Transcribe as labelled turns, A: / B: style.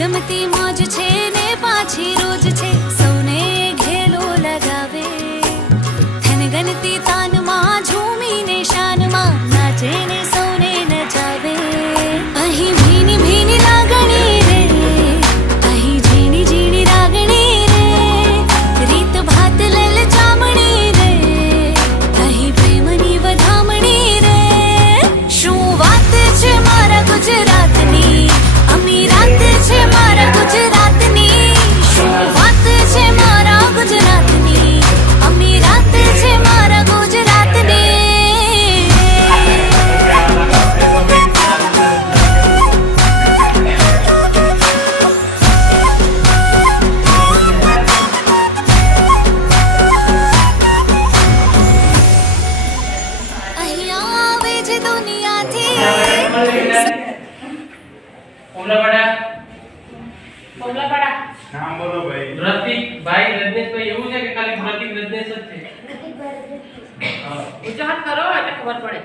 A: ગમતી મોજ છે ને પાછી રોજ છે. સૌને ઘેલો લગાવે. ધન ગણતી તાનમાં, ઝૂમીને શાનમાં નાચે ને સૌને નચાવે. અહીં ભીની ભીની લાગણી રે. અહીં ઝીણી ઝીણી રાગણી રે. રીત ભાત લલ ચામણી રે. અહીં પ્રેમની વધામણી રે. શું વાત છે મારા ગુજરાત?
B: બબલાપાડા
C: નામ બોલો ભાઈ.
D: પ્રતિક ભાઈ રજનીશભાઈ એવું છે કે ખાલી પ્રતિક રજનીશ જ છે? હા.
B: ઉચ્ચાર હાથ કરો એટલે ખબર પડે.